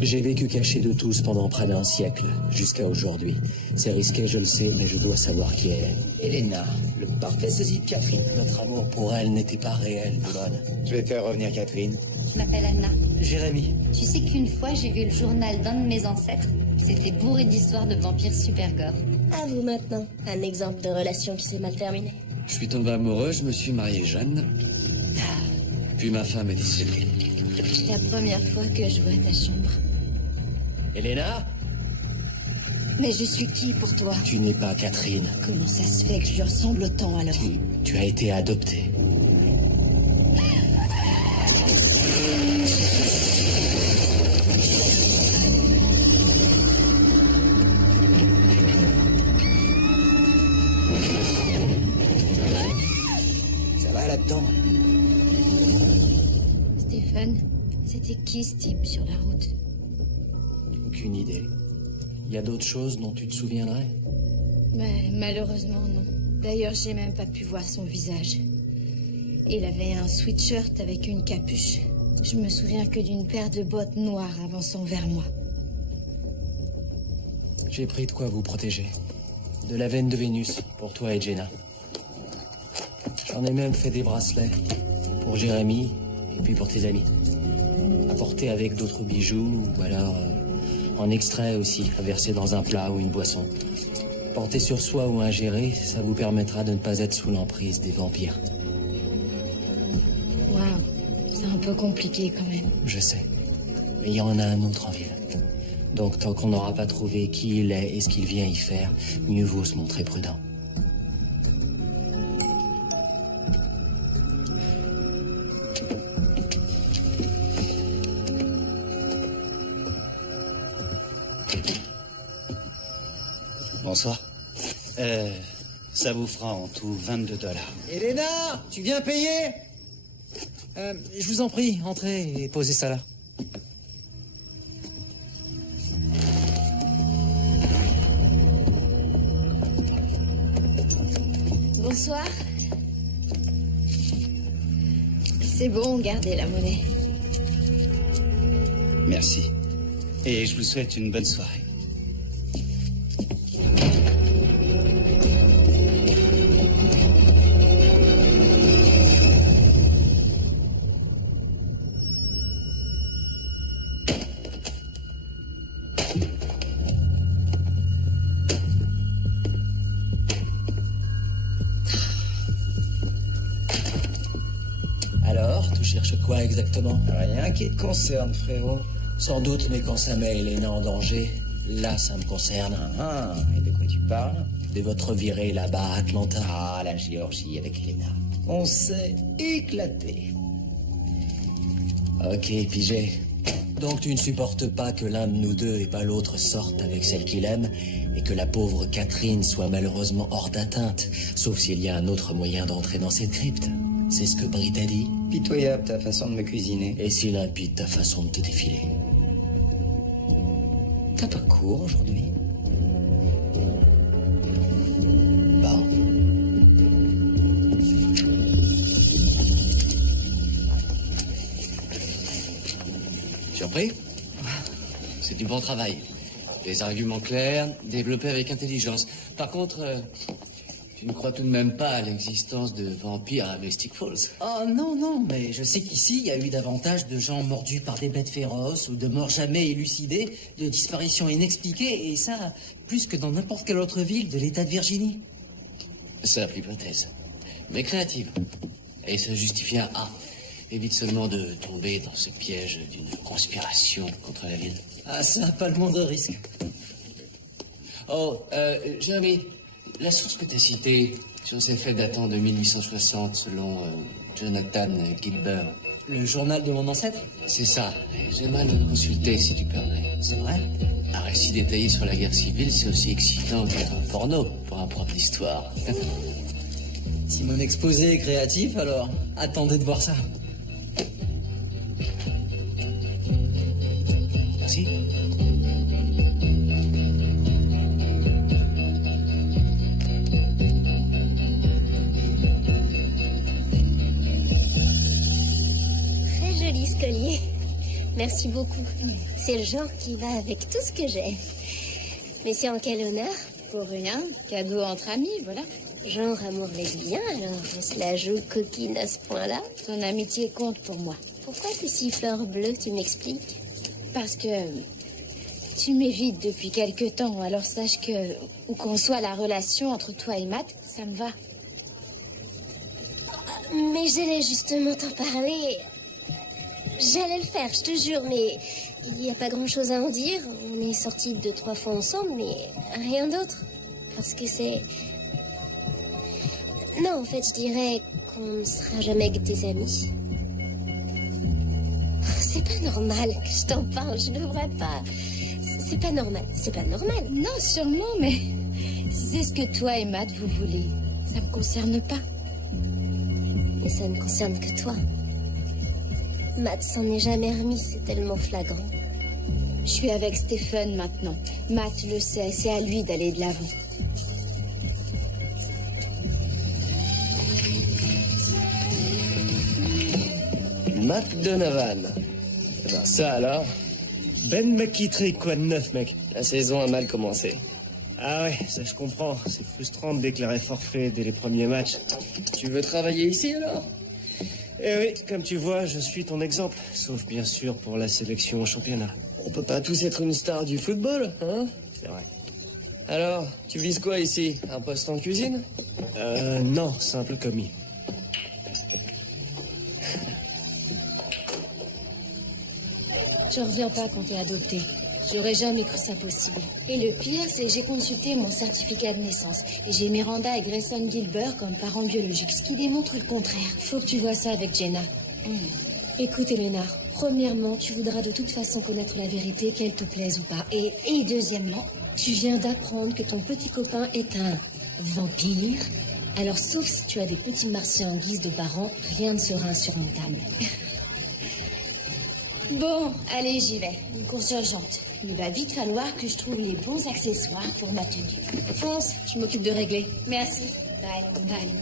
J'ai vécu caché de tous pendant près d'un siècle, jusqu'à aujourd'hui. C'est risqué, je le sais, mais je dois savoir qui elle est. Elena, le parfait sosie de Catherine. Notre amour pour elle n'était pas réel, Boulogne. Je vais faire revenir Catherine. Je m'appelle Anna. Jérémy. Tu sais qu'une fois, j'ai vu le journal d'un de mes ancêtres. C'était bourré d'histoires de vampires super gore. À vous maintenant, un exemple de relation qui s'est mal terminée. Je suis tombé amoureux, je me suis marié jeune. Puis ma femme est décédée. La première fois que je vois ta chambre. Elena, Mais je suis qui pour toi? tu n'es pas Catherine. Comment ça se fait que je lui ressemble autant alors? Tu as été adoptée. Ça va là-dedans? Stéphane, c'était qui ce type sur la route? Aucune idée. Il y a d'autres choses dont tu te souviendrais? Mais malheureusement non. D'ailleurs, j'ai même pas pu voir son visage. Il avait un sweatshirt avec une capuche. Je me souviens que d'une paire de bottes noires avançant vers moi. J'ai pris de quoi vous protéger. De la veine de Vénus, pour toi et Jenna. J'en ai même fait des bracelets. Pour Jérémy, et puis pour tes amis. À porter avec d'autres bijoux, ou alors en extrait aussi, à verser dans un plat ou une boisson. Porter sur soi ou ingérer, ça vous permettra de ne pas être sous l'emprise des vampires. Waouh, c'est un peu compliqué quand même. Je sais. Mais il y en a un autre en ville. Donc tant qu'on n'aura pas trouvé qui il est et ce qu'il vient y faire, mieux vaut se montrer prudent. Bonsoir. Ça vous fera en tout 22 $. Elena, tu viens payer? Je vous en prie, entrez et posez ça là. Bonsoir. C'est bon, gardez la monnaie. Merci. Et je vous souhaite une bonne soirée. Alors, tu cherches quoi exactement? Rien qui te concerne, frérot. Sans doute, mais quand ça met Elena en danger, là, ça me concerne. Ah, et de quoi tu parles? De votre virée là-bas à Atlanta. Ah, la Géorgie avec Elena. On s'est éclaté. Ok, pigé. Donc tu ne supportes pas que l'un de nous deux et pas l'autre sorte avec celle qu'il aime, et que la pauvre Catherine soit malheureusement hors d'atteinte, sauf s'il y a un autre moyen d'entrer dans cette crypte. C'est ce que Brie t'a dit? Pitoyable ta façon de me cuisiner. Et si limpide ta façon de te défiler? T'as pas cours aujourd'hui? Bon. Surpris? C'est du bon travail. Des arguments clairs, développés avec intelligence. Par contre, tu ne crois tout de même pas à l'existence de vampires à Mystic Falls? Oh non, non, mais je sais qu'ici, il y a eu davantage de gens mordus par des bêtes féroces ou de morts jamais élucidées, de disparitions inexpliquées, et ça, plus que dans n'importe quelle autre ville de l'État de Virginie. Simple hypothèse, mais créative. Et ça justifie un A. Évite seulement de tomber dans ce piège d'une conspiration contre la ville. Ah, ça n'a pas le moindre risque. Oh, Jérémy, la source que tu as citée sur ces faits datant de 1860 selon Jonathan Gilbert. Le journal de mon ancêtre? C'est ça. J'aimerais le consulter si tu permets. C'est vrai? Un récit détaillé sur la guerre civile, c'est aussi excitant qu'un porno pour un prof d'histoire. Si mon exposé est créatif, alors attendez de voir ça. Merci. Très joli ce collier. Merci beaucoup. C'est le genre qui va avec tout ce que j'ai. Mais c'est en quel honneur? Pour rien, cadeau entre amis, voilà. Genre amour lesbien, alors cela joue coquine à ce point-là. Ton amitié compte pour moi. Pourquoi tes siffleurs bleus, tu m'expliques? Parce que tu m'évites depuis quelque temps, alors sache que, où qu'on soit la relation entre toi et Matt, ça me va. Mais j'allais justement t'en parler. J'allais le faire, je te jure, mais il n'y a pas grand-chose à en dire. On est sortis 2-3 fois ensemble, mais rien d'autre. Parce que c'est... Non, en fait, je dirais qu'on ne sera jamais que des amis. C'est pas normal que je t'en parle, je devrais pas... C'est pas normal, c'est pas normal. Non, sûrement, mais si c'est ce que toi et Matt vous voulez, ça me concerne pas. Mais ça ne concerne que toi. Matt s'en est jamais remis, c'est tellement flagrant. Je suis avec Stephen maintenant. Matt le sait, c'est à lui d'aller de l'avant. Matt Donovan. Eh ben ça alors, Ben McKittrick, quoi de neuf, mec? la saison a mal commencé. Ah ouais, ça je comprends. C'est frustrant de déclarer forfait dès les premiers matchs. Tu veux travailler ici alors? Eh oui, comme tu vois, je suis ton exemple. Sauf bien sûr pour la sélection au championnat. On peut pas tous être une star du football, hein? C'est vrai. Alors, tu vises quoi ici? Un poste en cuisine? Non, simple commis. Je reviens pas quand t'es adopté. J'aurais jamais cru ça possible. Et le pire, c'est que j'ai consulté mon certificat de naissance. Et j'ai Miranda et Grayson Gilbert comme parents biologiques, ce qui démontre le contraire. Faut que tu vois ça avec Jenna. Écoute, Elena, premièrement, tu voudras de toute façon connaître la vérité, qu'elle te plaise ou pas. Et deuxièmement, tu viens d'apprendre que ton petit copain est un vampire. Alors, sauf si tu as des petits martiens en guise de parents, rien ne sera insurmontable. Bon, allez, j'y vais. Une course urgente. Il va vite falloir que je trouve les bons accessoires pour ma tenue. Fonce, je m'occupe de régler. Merci. Bye. Bye.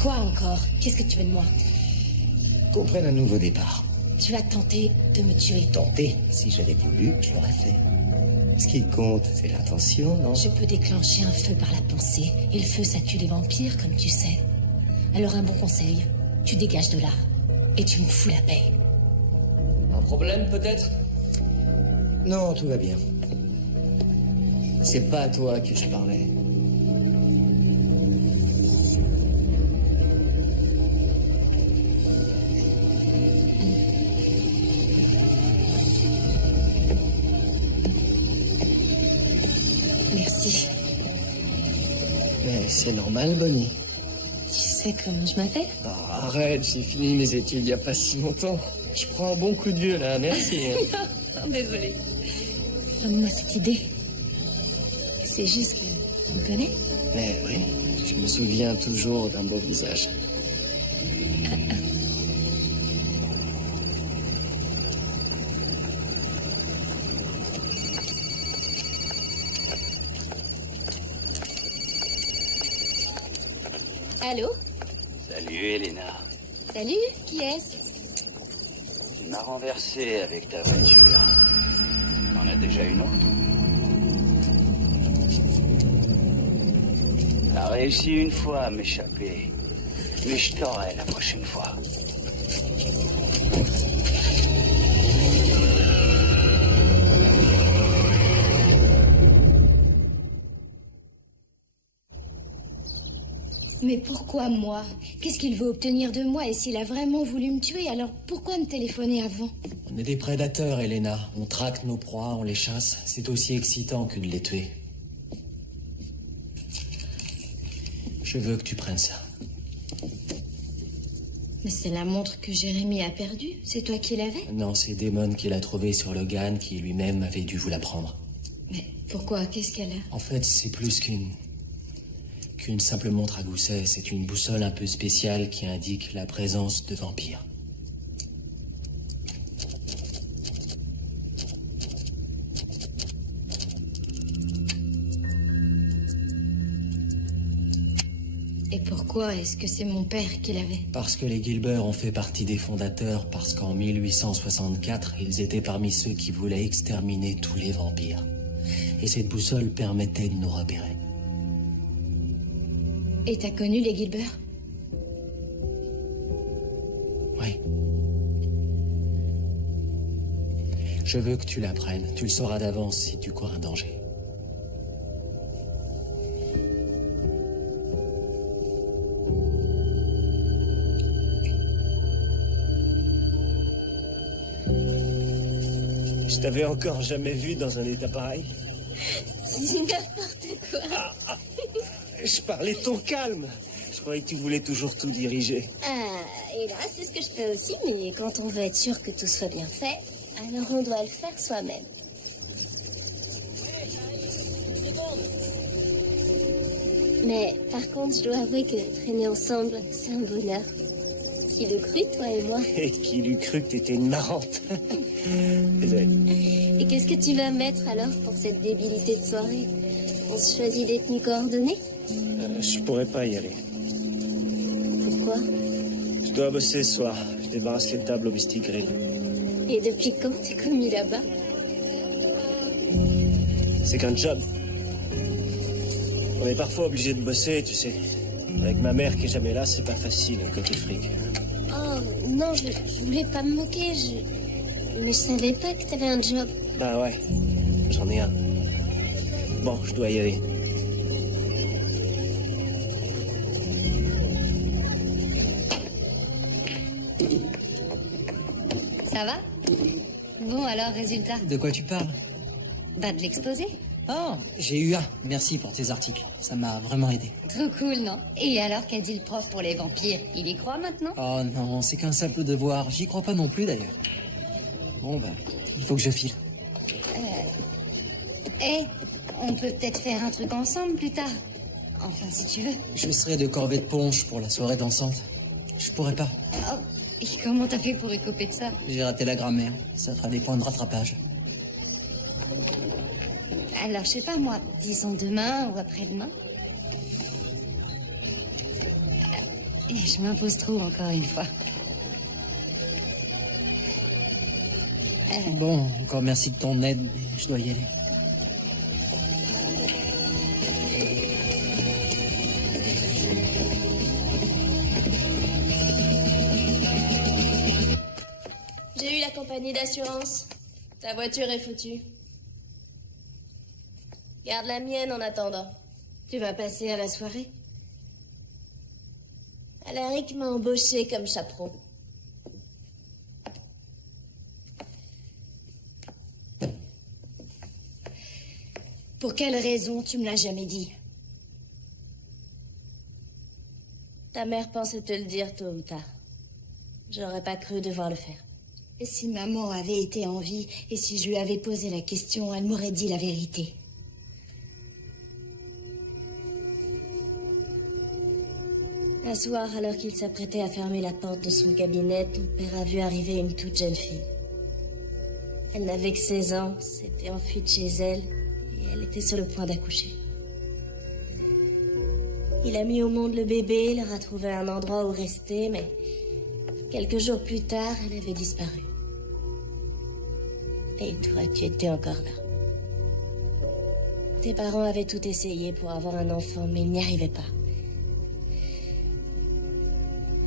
Quoi encore? Qu'est-ce que tu veux de moi? Qu'on prenne un nouveau départ. Tu as tenté de me tuer. Tenter, si j'avais voulu, je l'aurais fait. Ce qui compte, c'est l'intention, non? Je peux déclencher un feu par la pensée. Et le feu, ça tue les vampires, comme tu sais. Alors un bon conseil, tu dégages de là. Et tu me fous la paix. Un problème peut-être? Non, tout va bien. C'est pas à toi que je parlais. Merci. Mais c'est normal, Bonnie. Tu sais comment je m'appelle? Ah, arrête, j'ai fini mes études il y a pas si longtemps. Je prends un bon coup de vieux là, merci. Non, désolée. Donne-moi cette idée. C'est juste que tu me connais? Mais oui, je me souviens toujours d'un beau visage. Allô? Salut, Elena. Salut, qui est-ce? Tu m'as renversé avec ta voiture. T'en as déjà une autre? T'as réussi une fois à m'échapper, mais je t'aurai la prochaine fois. Mais pourquoi moi? Qu'est-ce qu'il veut obtenir de moi? Et s'il a vraiment voulu me tuer, alors pourquoi me téléphoner avant? On est des prédateurs, Elena. On traque nos proies, on les chasse. C'est aussi excitant que de les tuer. Je veux que tu prennes ça. Mais c'est la montre que Jérémy a perdue. C'est toi qui l'avais? Non, c'est Damon qui l'a trouvée sur Logan, qui lui-même avait dû vous la prendre. Mais pourquoi? Qu'est-ce qu'elle a? En fait, c'est plus qu'une simple montre à gousset. C'est une boussole un peu spéciale qui indique la présence de vampires. Et pourquoi Pourquoi est-ce que c'est mon père qui l'avait? Parce que les Gilbert ont fait partie des fondateurs, parce qu'en 1864, ils étaient parmi ceux qui voulaient exterminer tous les vampires. Et cette boussole permettait de nous repérer. Et t'as connu les Gilbert? Oui. Je veux que tu l'apprennes. Tu le sauras d'avance si tu cours un danger. Je t'avais encore jamais vu dans un état pareil. Dis n'importe quoi. Je parlais de ton calme. Je croyais que tu voulais toujours tout diriger. Et là, c'est ce que je fais aussi, mais quand on veut être sûr que tout soit bien fait, alors on doit le faire soi-même. Mais par contre, je dois avouer que traîner ensemble, c'est un bonheur. Qui le crut, toi et moi? Et qui l'eût cru que t'étais une marrante. Désolé. Et qu'est-ce que tu vas mettre alors pour cette débilité de soirée? On se choisit des tenues coordonnées? Je pourrais pas y aller. Pourquoi? Je dois bosser ce soir. Je débarrasse les tables au Mystic Grill. Et depuis quand t'es commis là-bas? C'est qu'un job. On est parfois obligé de bosser, tu sais. Avec ma mère qui est jamais là, c'est pas facile côté fric. Oh, non, je voulais pas me moquer, mais je savais pas que t'avais un job. Bah ouais, j'en ai un. Bon, je dois y aller. Ça va? Bon, alors, résultat? De quoi tu parles? Bah, de l'exposé. Ah, j'ai eu un. Merci pour tes articles. Ça m'a vraiment aidé. Trop cool, non? Et alors, qu'a dit le prof pour les vampires? Il y croit maintenant? Oh non, c'est qu'un simple devoir. J'y crois pas non plus d'ailleurs. Bon ben, il faut que je file. On peut peut-être faire un truc ensemble plus tard. Enfin, si tu veux. Je serai de corvée de ponche pour la soirée dansante. Je pourrais pas. Oh, et comment t'as fait pour écoper de ça? J'ai raté la grammaire. Ça fera des points de rattrapage. Alors, je sais pas moi, disons demain ou après-demain. Et je m'impose trop encore une fois. Bon, encore merci de ton aide, mais je dois y aller. J'ai eu la compagnie d'assurance. Ta voiture est foutue. Garde la mienne en attendant. Tu vas passer à la soirée? Alaric m'a embauché comme chaperon. Pour quelle raison tu me l'as jamais dit? Ta mère pensait te le dire tôt ou tard. J'aurais pas cru devoir le faire. Et si maman avait été en vie et si je lui avais posé la question, elle m'aurait dit la vérité. Un soir, alors qu'il s'apprêtait à fermer la porte de son cabinet, ton père a vu arriver une toute jeune fille. Elle n'avait que 16 ans, s'était enfuie de chez elle, et elle était sur le point d'accoucher. Il a mis au monde le bébé, leur a trouvé un endroit où rester, mais quelques jours plus tard, elle avait disparu. Et toi, tu étais encore là. Tes parents avaient tout essayé pour avoir un enfant, mais ils n'y arrivaient pas.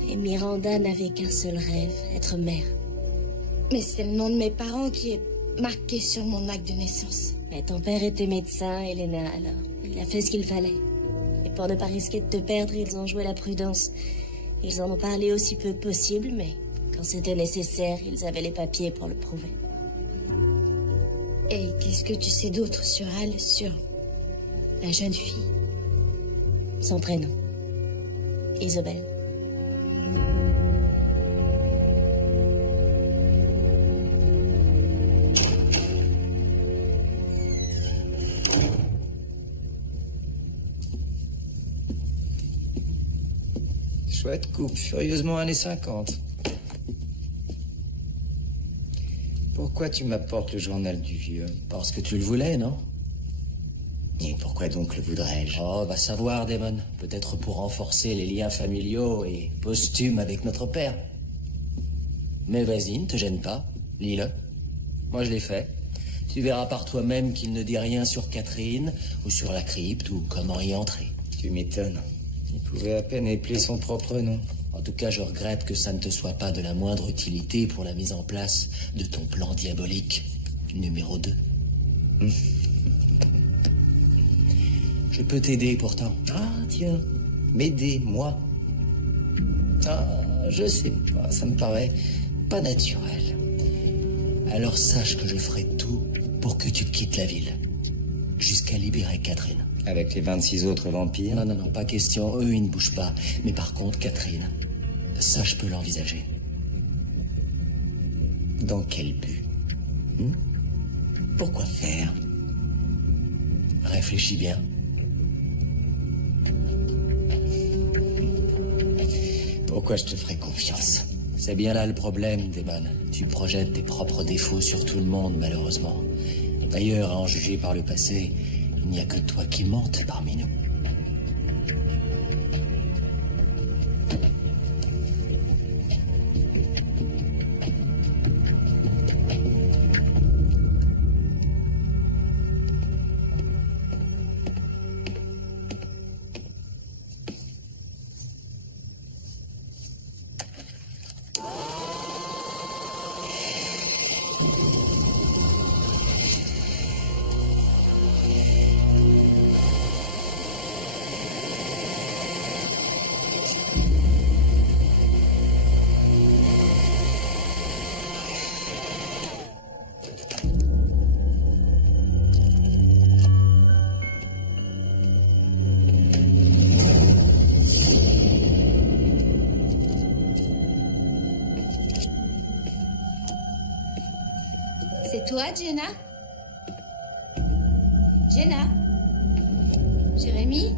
Et Miranda n'avait qu'un seul rêve, être mère. Mais c'est le nom de mes parents qui est marqué sur mon acte de naissance. Mais ton père était médecin, Elena, alors il a fait ce qu'il fallait. Et pour ne pas risquer de te perdre, ils ont joué la prudence. Ils en ont parlé aussi peu que possible, mais quand c'était nécessaire, ils avaient les papiers pour le prouver. Et qu'est-ce que tu sais d'autre sur elle, sur la jeune fille? Son prénom. Isabelle. Chouette coupe, furieusement années 50. Pourquoi tu m'apportes le journal du vieux? Parce que tu le voulais, non? Et pourquoi donc le voudrais-je? Oh, va savoir, Damon. Peut-être pour renforcer les liens familiaux et posthumes avec notre père. Mais vas-y, ne te gêne pas. Lis-le. Moi, je l'ai fait. Tu verras par toi-même qu'il ne dit rien sur Catherine, ou sur la crypte, ou comment y entrer. Tu m'étonnes. Il pouvait à peine épeler son propre nom. En tout cas, je regrette que ça ne te soit pas de la moindre utilité pour la mise en place de ton plan diabolique numéro 2. Je peux t'aider pourtant. Ah, tiens. M'aider, moi. Ah, je sais pas. Ça me paraît pas naturel. Alors sache que je ferai tout pour que tu quittes la ville. Jusqu'à libérer Catherine. Avec les 26 autres vampires? Non, pas question. Eux, ils ne bougent pas. Mais par contre, Catherine, ça, je peux l'envisager. Dans quel but? Pourquoi faire? Réfléchis bien. Pourquoi je te ferai confiance? C'est bien là le problème, Damon. Tu projettes tes propres défauts sur tout le monde, malheureusement. D'ailleurs, à en juger par le passé, il n'y a que toi qui montes parmi nous. C'est toi, Jenna? Jenna? Jérémy?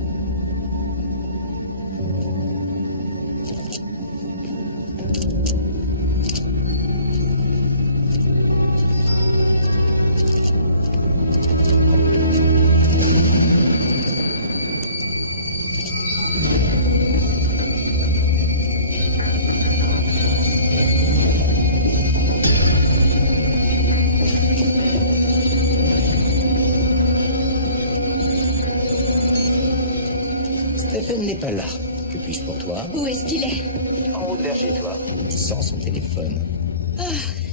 Stephen n'est pas là. Que puis-je pour toi? Où est-ce qu'il est? En haut de vers chez toi. Sans son téléphone.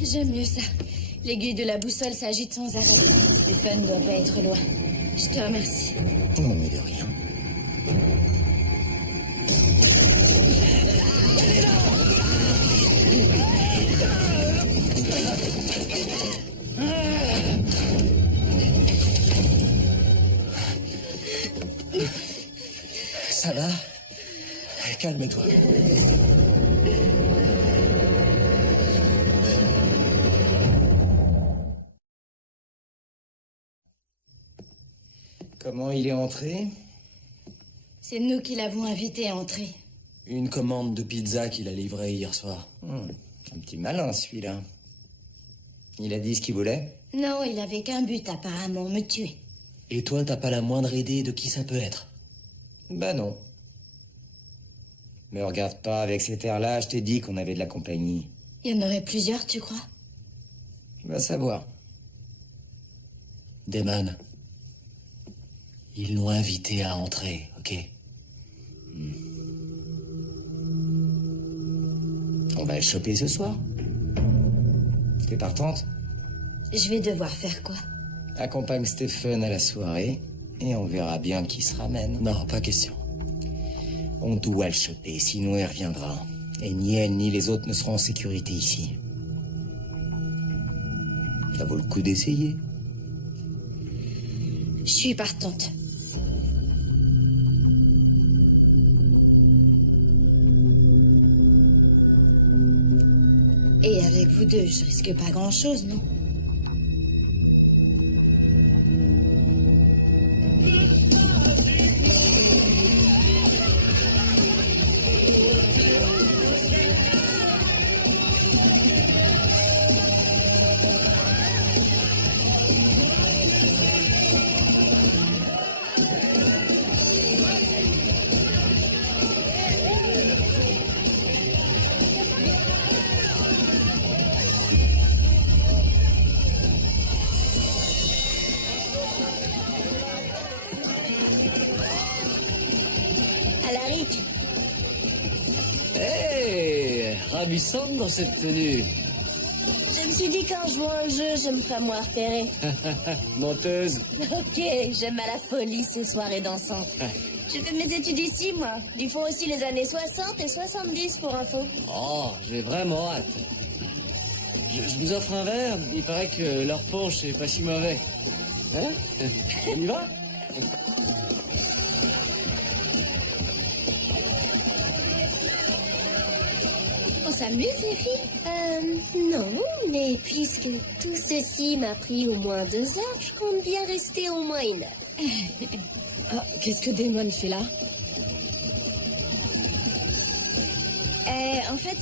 J'aime mieux ça. L'aiguille de la boussole s'agite sans arrêt. Stéphane doit pas être loin. Je te remercie. Non, mais de rien. Ça va? Calme-toi. Comment il est entré? C'est nous qui l'avons invité à entrer. Une commande de pizza qu'il a livrée hier soir. Un petit malin, celui-là. Il a dit ce qu'il voulait? Non, il avait qu'un but apparemment, me tuer. Et toi, t'as pas la moindre idée de qui ça peut être? Bah non. Me regarde pas avec cet air-là, je t'ai dit qu'on avait de la compagnie. Il y en aurait plusieurs, tu crois? Va savoir. Damon, ils l'ont invité à entrer, ok? On va le choper ce soir. T'es partante? Je vais devoir faire quoi? Accompagne Stephen à la soirée et on verra bien qui se ramène. Non, pas question. On doit le choper, sinon il reviendra. Et ni elle ni les autres ne seront en sécurité ici. Ça vaut le coup d'essayer. Je suis partante. Et avec vous deux, je risque pas grand-chose, non? ravissante dans cette tenue. Je me suis dit qu'en jouant au jeu, je me ferais moins repérer. Menteuse. Ok, j'aime à la folie ces soirées dansantes. J'ai fait mes études ici, moi. Ils font aussi les années 60 et 70 pour info. Oh, j'ai vraiment hâte. Je vous offre un verre. Il paraît que leur punch est pas si mauvais. Hein? On y va? On s'amuse, les filles? Non, mais puisque tout ceci m'a pris au moins 2 heures, je compte bien rester au moins 1 heure. Ah, qu'est-ce que Damon fait là? En fait,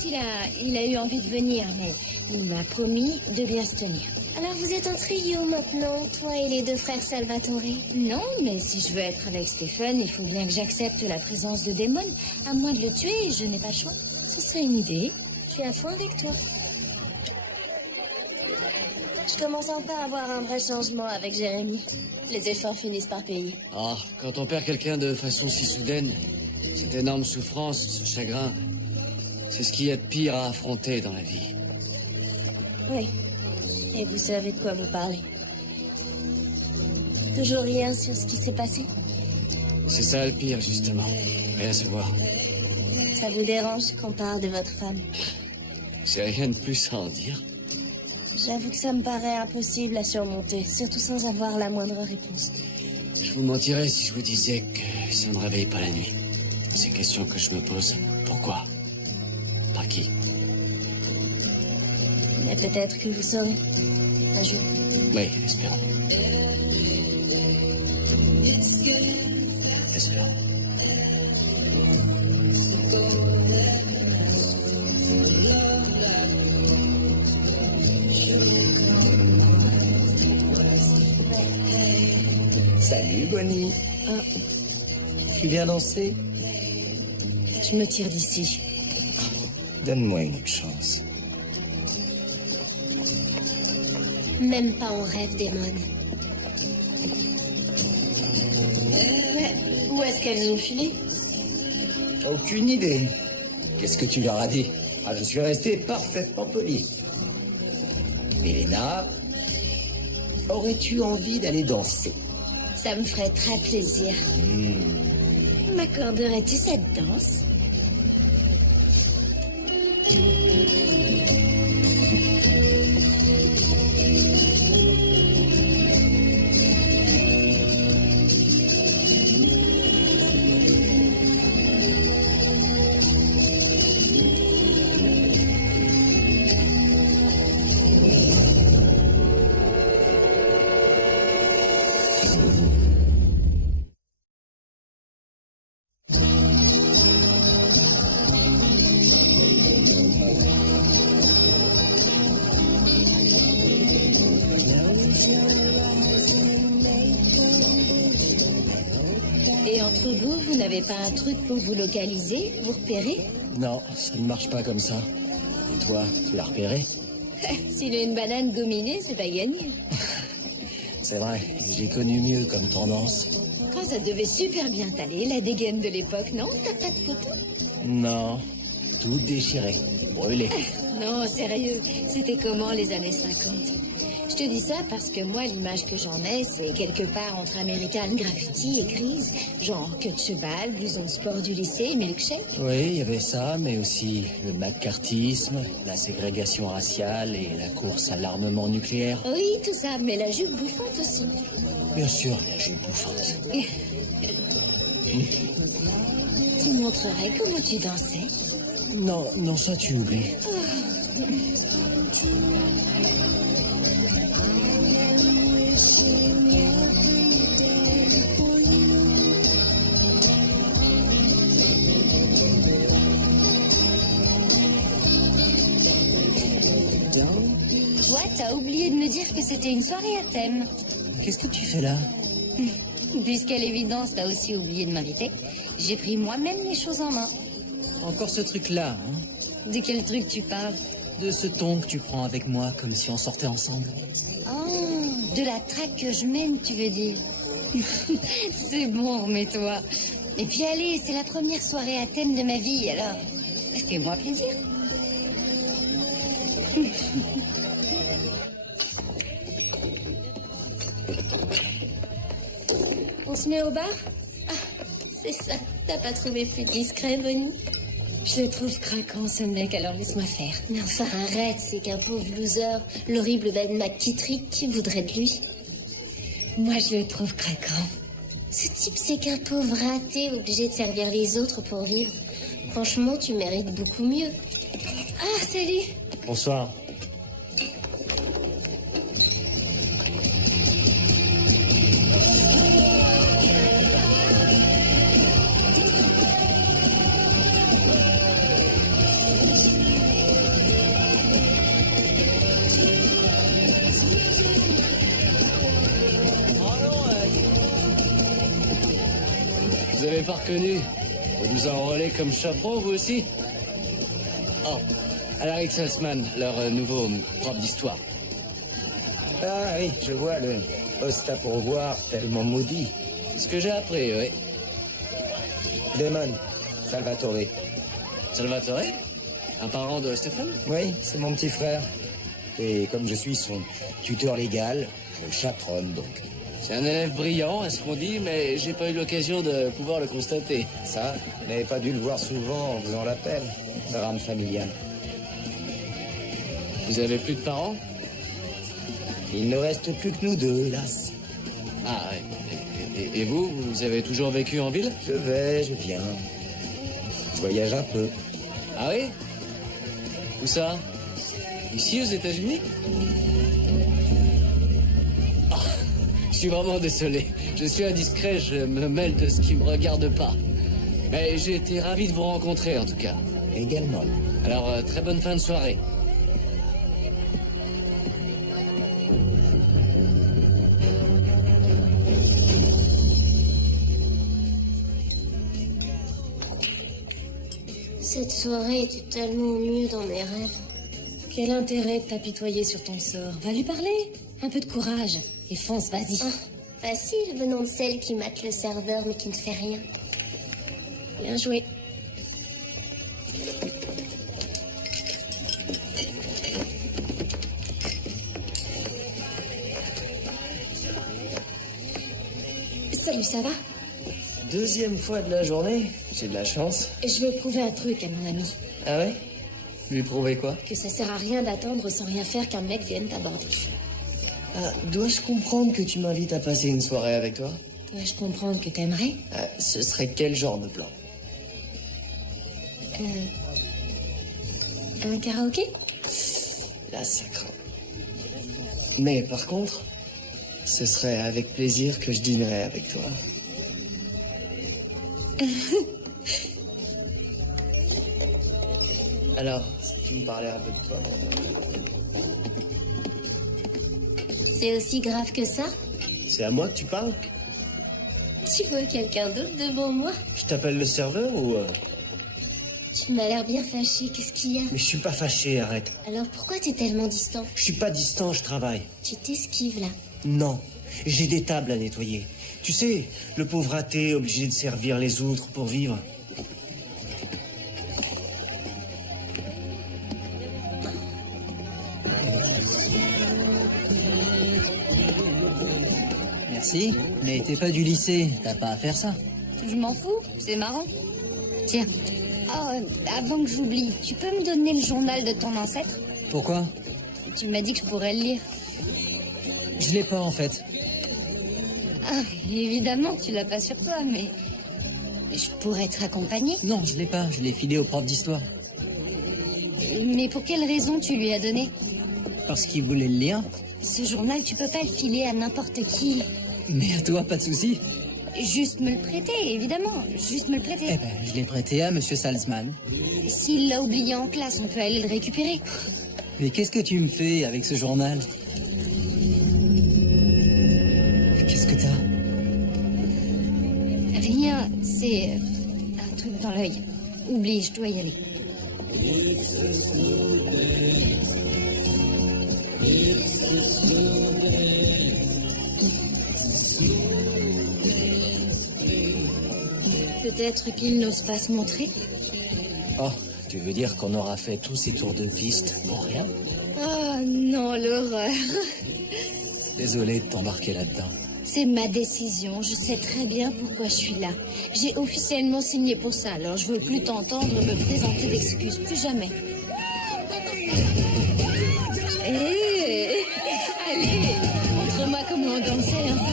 il a eu envie de venir, mais il m'a promis de bien se tenir. Alors vous êtes un trio maintenant, toi et les 2 frères Salvatore. Non, mais si je veux être avec Stephen, il faut bien que j'accepte la présence de Damon. À moins de le tuer, je n'ai pas le choix. Ce serait une idée. Je suis à fond avec toi. Je commence enfin à avoir un vrai changement avec Jérémy. Les efforts finissent par payer. Ah, quand on perd quelqu'un de façon si soudaine, cette énorme souffrance, ce chagrin, c'est ce qu'il y a de pire à affronter dans la vie. Oui. Et vous savez de quoi vous parlez. Toujours rien sur ce qui s'est passé? C'est ça le pire, justement. Rien à savoir. Ça vous dérange qu'on parle de votre femme? J'ai rien de plus à en dire. J'avoue que ça me paraît impossible à surmonter, surtout sans avoir la moindre réponse. Je vous mentirais si je vous disais que ça ne me réveille pas la nuit. Ces questions que je me pose, pourquoi? Par qui? Mais peut-être que vous saurez. Un jour. Oui, espérons. Espérons. Salut, Bonnie. Tu viens danser? Je me tire d'ici. Donne-moi une autre chance. Même pas en rêve, Damon. Ouais. Où est-ce qu'elles ont filé? Aucune idée. Qu'est-ce que tu leur as dit? Ah, je suis resté parfaitement poli. Elena, aurais-tu envie d'aller danser? Ça me ferait très plaisir. M'accorderais-tu cette danse? Et entre vous, vous n'avez pas un truc pour vous localiser, vous repérer? Non, ça ne marche pas comme ça. Et toi, tu l'as repéré? S'il a une banane gominée, c'est pas gagné. C'est vrai, j'ai connu mieux comme tendance. Quand ça devait super bien t'aller, la dégaine de l'époque, non? T'as pas de photo? Non, tout déchiré, brûlé. Non, sérieux, c'était comment les années 50? Je te dis ça parce que moi, l'image que j'en ai, c'est quelque part entre American Graffiti et Grise. Genre queue de cheval, blouson de sport du lycée, milkshake. Oui, il y avait ça, mais aussi le macartisme, la ségrégation raciale et la course à l'armement nucléaire. Oui, tout ça, mais la jupe bouffante aussi. Bien sûr, la jupe bouffante. Tu montrerais comment tu dansais? Non, non, ça tu oublies. Toi, t'as oublié de me dire que c'était une soirée à thème. Qu'est-ce que tu fais là? Puisqu'à l'évidence, t'as aussi oublié de m'inviter, j'ai pris moi-même les choses en main. Encore ce truc-là, hein? De quel truc tu parles? De ce ton que tu prends avec moi, comme si on sortait ensemble. Oh, de la traque que je mène, tu veux dire? C'est bon, remets-toi. Et puis allez, c'est la première soirée à thème de ma vie, alors fais-moi plaisir. On se met au bar? Ah, c'est ça. T'as pas trouvé plus discret, Bonnie? Je le trouve craquant, ce mec, alors laisse-moi faire. Mais enfin, arrête, c'est qu'un pauvre loser, l'horrible Ben McKittrick, qui voudrait de lui. Moi, je le trouve craquant. Ce type, c'est qu'un pauvre raté, obligé de servir les autres pour vivre. Franchement, tu mérites beaucoup mieux. Ah, salut! Bonsoir. Vous avez pas reconnu? Vous nous enrôlez comme chaperon, vous aussi? Oh, Alaric Salzman, leur nouveau prof d'histoire. Ah oui, je vois le poste à pourvoir tellement maudit. C'est ce que j'ai appris, oui. Damon, Salvatore. Salvatore? Un parent de Stéphane? Oui, c'est mon petit frère. Et comme je suis son tuteur légal, je le chaperonne donc. C'est un élève brillant, à ce qu'on dit, mais j'ai pas eu l'occasion de pouvoir le constater. Ça, vous n'avez pas dû le voir souvent en faisant l'appel. Drame familial. Vous avez plus de parents? Il ne reste plus que nous deux, hélas. Ah, ouais. Et vous, vous avez toujours vécu en ville? Je vais, je viens. Je voyage un peu. Ah oui? Où ça? Ici, aux États-Unis? Ah, je suis vraiment désolé. Je suis indiscret, je me mêle de ce qui me regarde pas. Mais j'ai été ravi de vous rencontrer, en tout cas. Également. Alors, très bonne fin de soirée. Cette soirée était tellement mieux dans mes rêves. Quel intérêt de t'apitoyer sur ton sort? Va lui parler. Un peu de courage. Et fonce, vas-y. Ah, facile, venant de celle qui mate le serveur mais qui ne fait rien. Bien joué. Salut, ça va? Deuxième fois de la journée? J'ai de la chance. Je veux prouver un truc à mon ami. Ah ouais? Lui prouver quoi? Que ça sert à rien d'attendre sans rien faire qu'un mec vienne t'aborder. Ah, dois-je comprendre que tu m'invites à passer une soirée avec toi? Dois-je comprendre que t'aimerais? Ce serait quel genre de plan? Un karaoké? Là, ça craint. Mais par contre, ce serait avec plaisir que je dînerais avec toi. Alors, si tu me parlais un peu de toi. C'est aussi grave que ça? C'est à moi que tu parles? Tu vois quelqu'un d'autre devant moi? Je t'appelle le serveur ou... Tu m'as l'air bien fâché, qu'est-ce qu'il y a? Mais je suis pas fâché, arrête. Alors pourquoi t'es tellement distant? Je suis pas distant, je travaille. Tu t'esquives là. Non, j'ai des tables à nettoyer. Tu sais, le pauvre raté obligé de servir les autres pour vivre. Merci, mais t'es pas du lycée, t'as pas à faire ça. Je m'en fous, c'est marrant. Tiens. Oh, avant que j'oublie, tu peux me donner le journal de ton ancêtre? Pourquoi? Tu m'as dit que je pourrais le lire. Je l'ai pas en fait. Ah, évidemment, tu l'as pas sur toi, mais... Je pourrais te raccompagner. Non, je l'ai pas, je l'ai filé au prof d'histoire. Mais pour quelle raison tu lui as donné? Parce qu'il voulait le lire. Ce journal, tu peux pas le filer à n'importe qui. Mais à toi, pas de souci. Juste me le prêter, évidemment. Juste me le prêter. Eh ben, je l'ai prêté à Monsieur Salzman. S'il l'a oublié en classe, on peut aller le récupérer. Mais qu'est-ce que tu me fais avec ce journal? Qu'est-ce que t'as? Rien, c'est un truc dans l'œil. Oublie, je dois y aller. Peut-être qu'il n'ose pas se montrer. Oh, Tu veux dire qu'on aura fait tous ces tours de piste pour rien? Oh non, l'horreur. Désolé de t'embarquer là-dedans. C'est ma décision, je sais très bien pourquoi je suis là. J'ai officiellement signé pour ça, alors je veux plus t'entendre me présenter d'excuses, plus jamais. Hé, allez, montre-moi comment on dansait en 50.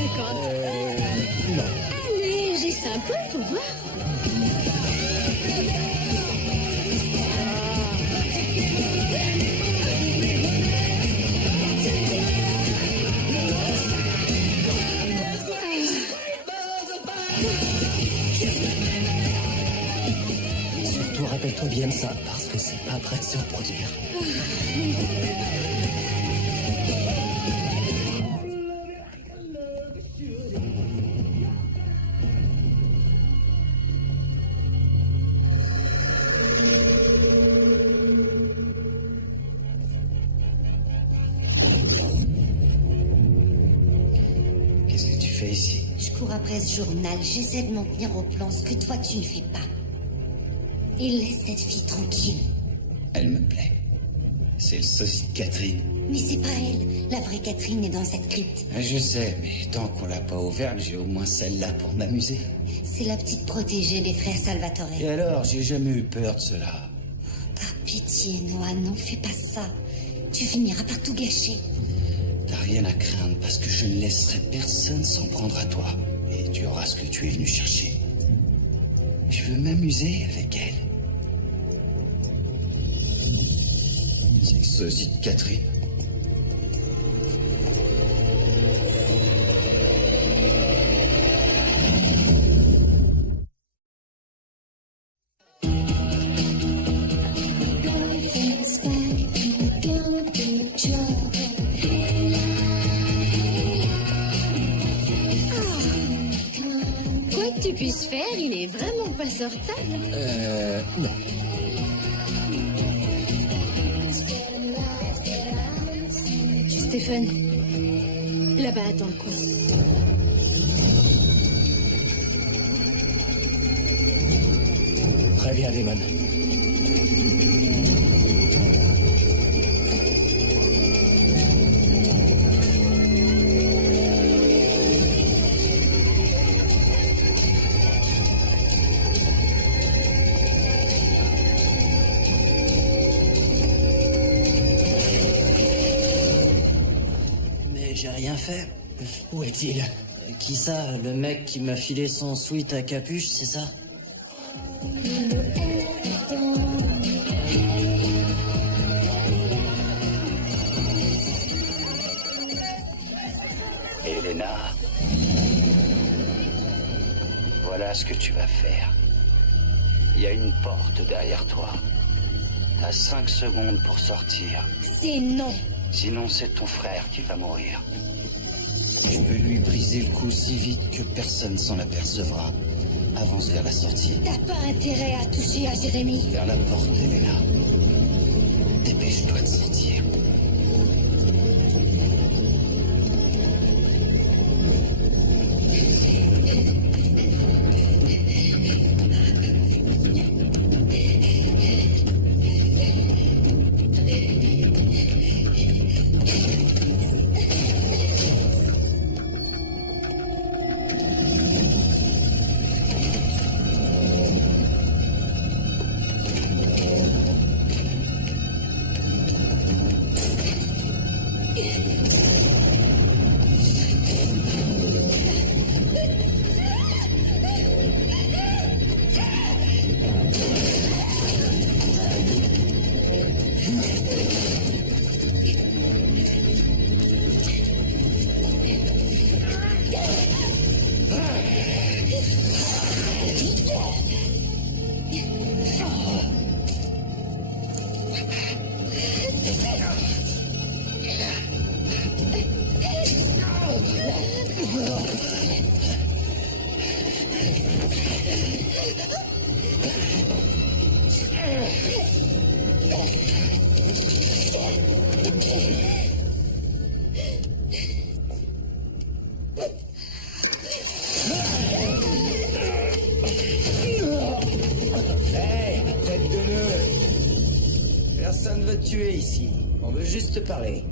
Non. Allez, juste un peu pour voir. Surtout, rappelle-toi bien de ça, parce que c'est pas prêt de se reproduire. Qu'est-ce que tu fais ici? Je cours après ce journal, j'essaie de m'en tenir au plan, ce que toi tu ne fais pas. Et laisse cette fille tranquille. Elle me plaît. C'est le sosie de Catherine. Mais c'est pas elle. La vraie Catherine est dans cette crypte. Ah, je sais, mais tant qu'on l'a pas ouverte, j'ai au moins celle-là pour m'amuser. C'est la petite protégée des frères Salvatore. Et alors, j'ai jamais eu peur de cela. Par pitié, Noah, non, fais pas ça. Tu finiras par tout gâcher. T'as rien à craindre parce que je ne laisserai personne s'en prendre à toi. Et tu auras ce que tu es venu chercher. Je veux m'amuser avec elle. C'est le sosie de Catherine. Quoi que tu puisses faire, il est vraiment pas sortable. Non. Stéphane, là-bas, dans le coin. Très bien, Damon. Mais j'ai rien fait. Où est-il? Qui ça? Le mec qui m'a filé son sweat à capuche, c'est ça? Elena, voilà ce que tu vas faire. Il y a une porte derrière toi. T'as 5 secondes pour sortir. C'est non. Sinon, c'est ton frère qui va mourir. Je peux lui briser le cou si vite que personne s'en apercevra. Avance vers la sortie. T'as pas intérêt à toucher à Jérémy. Vers la porte, Elena. Dépêche-toi de sortir. Personne veut te tuer ici. On veut juste te parler.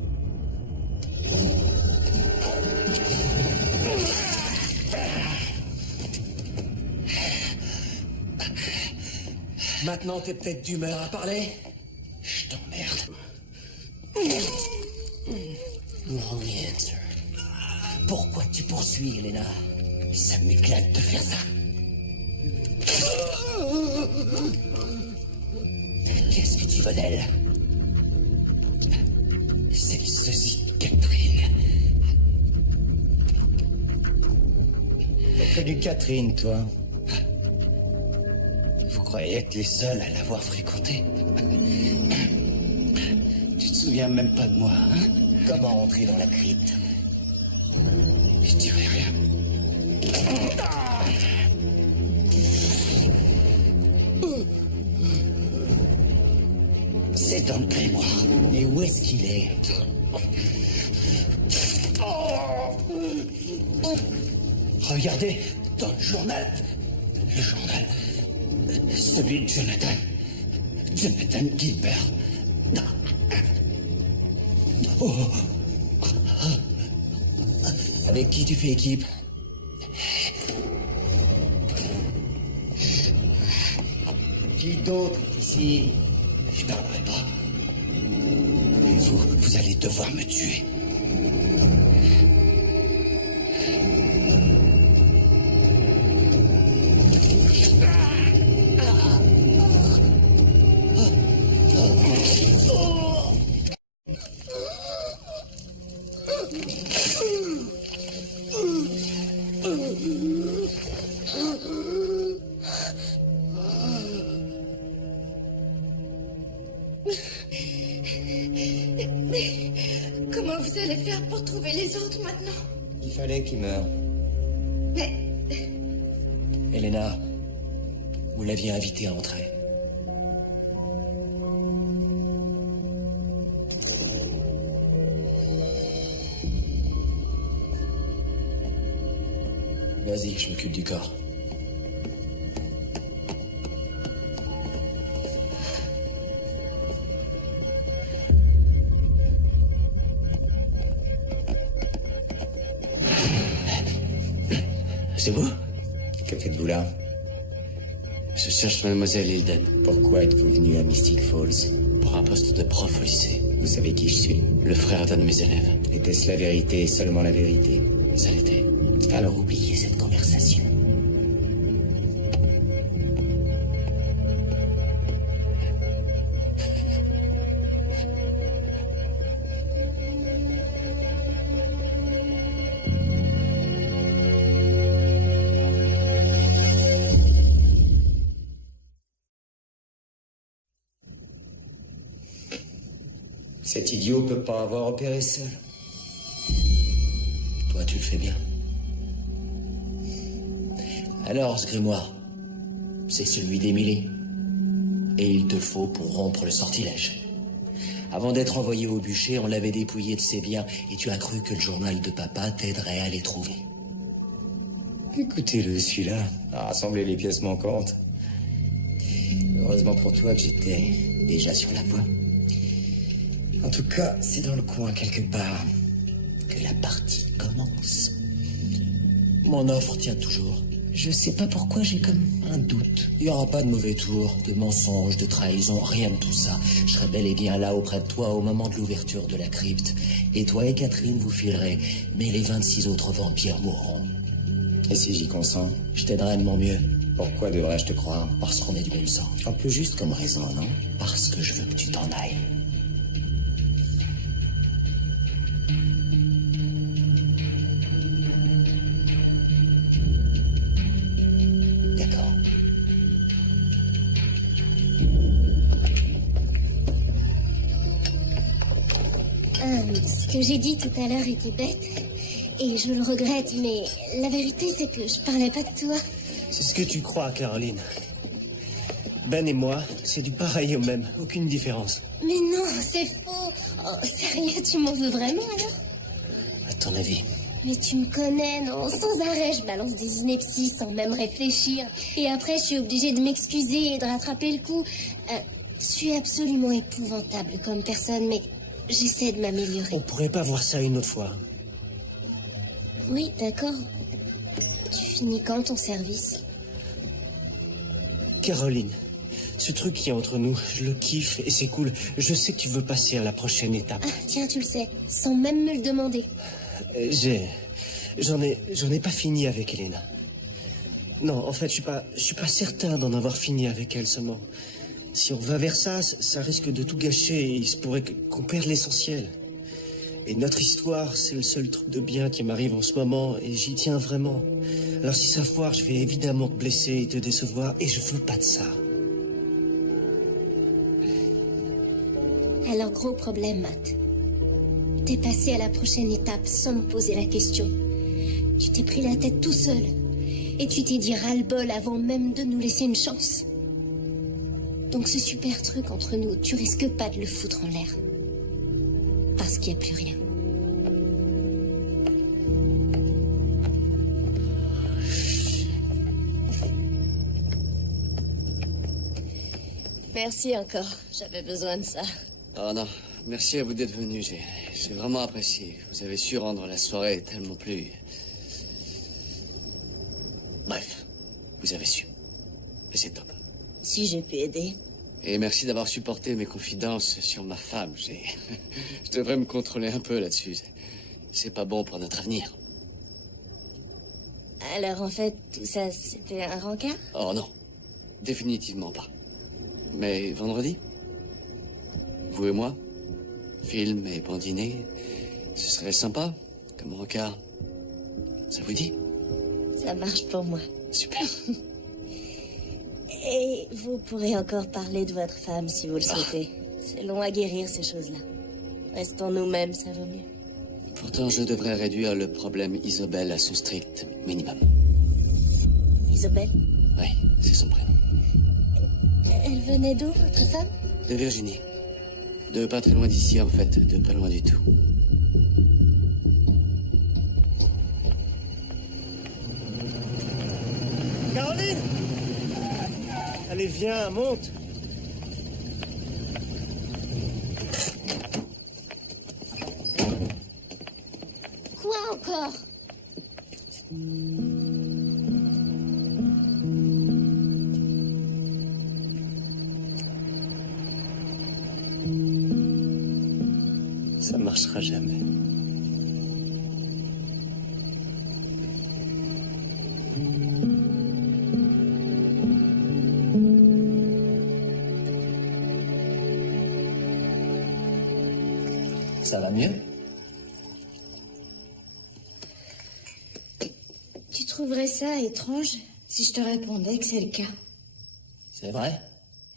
Maintenant, t'es peut-être d'humeur à parler? Je t'emmerde. Wrong answer. Pourquoi tu poursuis, Elena? Ça m'éclate de faire ça. Qu'est-ce que tu veux d'elle? C'est ceci, Catherine. T'as connu Catherine, toi? Vous croyez être les seuls à l'avoir fréquentée? Tu te souviens même pas de moi, hein? Comment entrer dans la crypte? Je dirais rien. C'est dans le grimoire. Et où est-ce qu'il est? Regardez, dans le journal. Le journal. Celui de Jonathan. Jonathan Gilbert. Avec qui tu fais équipe? Qui d'autre ici? Je parlerai pas. Et vous allez devoir me tuer. Comment vous allez faire pour trouver les autres maintenant? Il fallait qu'il meure. Mais Elena, vous l'aviez invité à entrer. Vas-y, je m'occupe du corps. C'est vous? Que faites-vous là? Je cherche mademoiselle Hilden Pourquoi êtes-vous venu à Mystic Falls? pour un poste de prof au lycée. Vous savez qui je suis? Le frère d'un de mes élèves. Était-ce la vérité et seulement la vérité? Ça l'était. Alors oubliez cette conversation. Cet idiot peut pas avoir opéré seul. Toi, tu le fais bien. Alors, ce grimoire, c'est celui d'Émilie. Et il te faut pour rompre le sortilège. Avant d'être envoyé au bûcher, on l'avait dépouillé de ses biens et tu as cru que le journal de papa t'aiderait à les trouver. Écoutez-le, celui-là, à rassembler les pièces manquantes. Heureusement pour toi que j'étais déjà sur la voie. En tout cas, c'est dans le coin quelque part que la partie commence. Mon offre tient toujours. Je sais pas pourquoi j'ai comme un doute. Il n'y aura pas de mauvais tours, de mensonges, de trahison, rien de tout ça. Je serai bel et bien là auprès de toi au moment de l'ouverture de la crypte. Et toi et Catherine, vous filerez, mais les 26 autres vampires mourront. Et si j'y consens, Je t'aiderai de mon mieux, pourquoi devrais-je te croire? parce qu'on est du même sang. Un peu juste comme raison, non? Parce que je veux que tu t'en ailles. D'accord. Ce que j'ai dit tout à l'heure était bête. Et je le regrette, mais la vérité, c'est que je parlais pas de toi. C'est ce que tu crois, Caroline. Ben et moi, c'est du pareil au même, aucune différence. Mais non, c'est faux. Oh, sérieux, tu m'en veux vraiment alors? À ton avis? Mais tu me connais, non? Sans arrêt, je balance des inepties sans même réfléchir. Et après, je suis obligée de m'excuser et de rattraper le coup. Je suis absolument épouvantable comme personne, mais j'essaie de m'améliorer. On pourrait pas voir ça une autre fois. Oui, d'accord. Tu finis quand ton service? Caroline, ce truc qui est entre nous, je le kiffe et c'est cool. Je sais que tu veux passer à la prochaine étape. Ah, tiens, tu le sais, sans même me le demander. J'en ai pas fini avec Elena. Non, en fait, je suis pas certain d'en avoir fini avec elle seulement. Si on va vers ça, ça risque de tout gâcher et il se pourrait qu'on perde l'essentiel. Et notre histoire, c'est le seul truc de bien qui m'arrive en ce moment et j'y tiens vraiment. Alors si ça foire, je vais évidemment te blesser et te décevoir et je veux pas de ça. Alors, gros problème, Matt. T'es passé à la prochaine étape sans me poser la question. Tu t'es pris la tête tout seul. Et tu t'es dit ras-le-bol avant même de nous laisser une chance. Donc ce super truc entre nous, tu risques pas de le foutre en l'air. Parce qu'il n'y a plus rien. Merci encore. J'avais besoin de ça. Oh non, merci à vous d'être venus. J'ai vraiment apprécié. Vous avez su rendre la soirée tellement plus... Bref, vous avez su. Et c'est top. Si j'ai pu aider. Et merci d'avoir supporté mes confidences sur ma femme. Je devrais me contrôler un peu là-dessus. C'est pas bon pour notre avenir. Alors en fait, tout ça, c'était un rencard? Oh non, définitivement pas. Mais vendredi, vous et moi, film et bon dîner, ce serait sympa, comme rencard. Ça vous dit? Ça marche pour moi. Super. Et vous pourrez encore parler de votre femme si vous le souhaitez. C'est long à guérir ces choses-là. Restons nous-mêmes, ça vaut mieux. Pourtant, je devrais réduire le problème Isobel à son strict minimum. Isabelle? Oui, c'est son prénom. Elle venait d'où, votre femme? De Virginie. De pas très loin d'ici, en fait. De pas loin du tout. Caroline! Allez, viens, monte! Quoi encore? Ça marchera jamais. Ça va mieux? Tu trouverais ça étrange si je te répondais que c'est le cas? C'est vrai?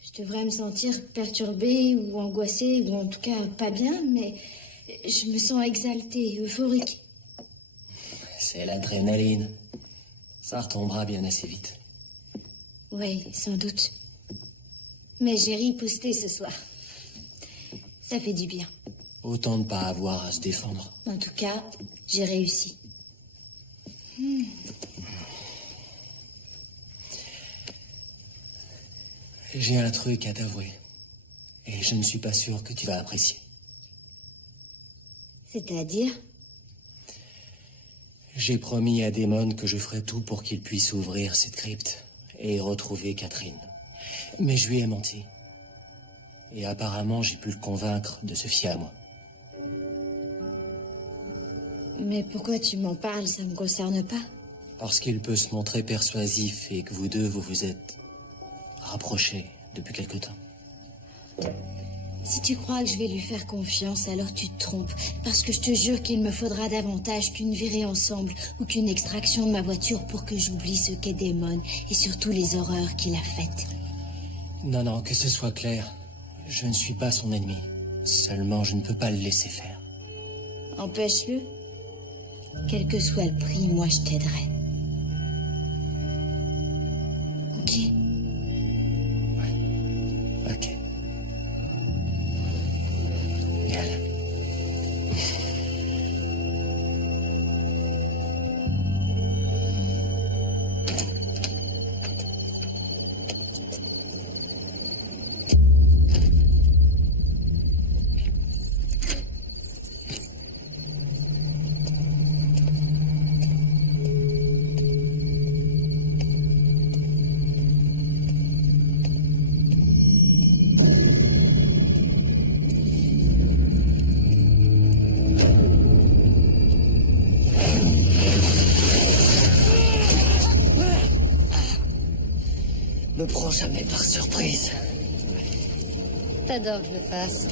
Je devrais me sentir perturbée ou angoissée, ou en tout cas pas bien, mais je me sens exaltée, euphorique. C'est l'adrénaline. Ça retombera bien assez vite. Oui, sans doute. Mais j'ai riposté ce soir. Ça fait du bien. Autant ne pas avoir à se défendre. En tout cas, j'ai réussi. J'ai un truc à t'avouer. Et je ne suis pas sûr que tu vas apprécier. C'est-à-dire? J'ai promis à Damon que je ferai tout pour qu'il puisse ouvrir cette crypte et retrouver Catherine. Mais je lui ai menti. Et apparemment, j'ai pu le convaincre de se fier à moi. Mais pourquoi tu m'en parles? Ça me concerne pas. Parce qu'il peut se montrer persuasif et que vous deux, vous vous êtes rapprochés depuis quelque temps. Si tu crois que je vais lui faire confiance, alors tu te trompes. Parce que je te jure qu'il me faudra davantage qu'une virée ensemble ou qu'une extraction de ma voiture pour que j'oublie ce qu'est Damon et surtout les horreurs qu'il a faites. Non, non, que ce soit clair. Je ne suis pas son ennemi. Seulement, je ne peux pas le laisser faire. Empêche-le. Quel que soit le prix, moi je t'aiderai. Ok? Ok. Bien. Me prends jamais par surprise. T'adores que je le fasse.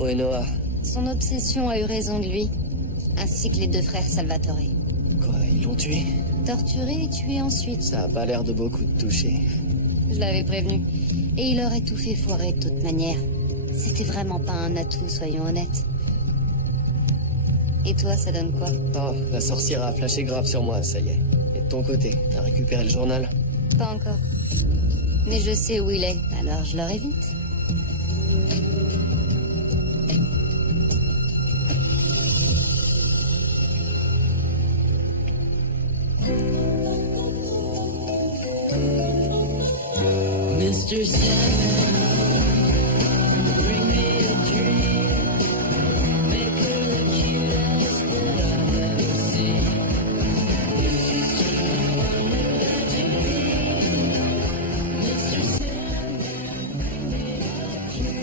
Ouais, Noah. Son obsession a eu raison de lui, ainsi que les deux frères Salvatore. Quoi, ils l'ont tué? Torturé et tué ensuite. Ça a pas l'air de beaucoup te toucher. Je l'avais prévenu. Et il aurait tout fait foirer de toute manière. C'était vraiment pas un atout, soyons honnêtes. Et toi, ça donne quoi? Oh, la sorcière a flashé grave sur moi, ça y est. Et de ton côté, t'as récupéré le journal? Pas encore. Mais je sais où il est, alors je leur évite. Mr. Sandman, bring me a dream. Make her the cutest that I've ever seen. She's just the wonder that you need. Mr. Sandman, bring me a dream.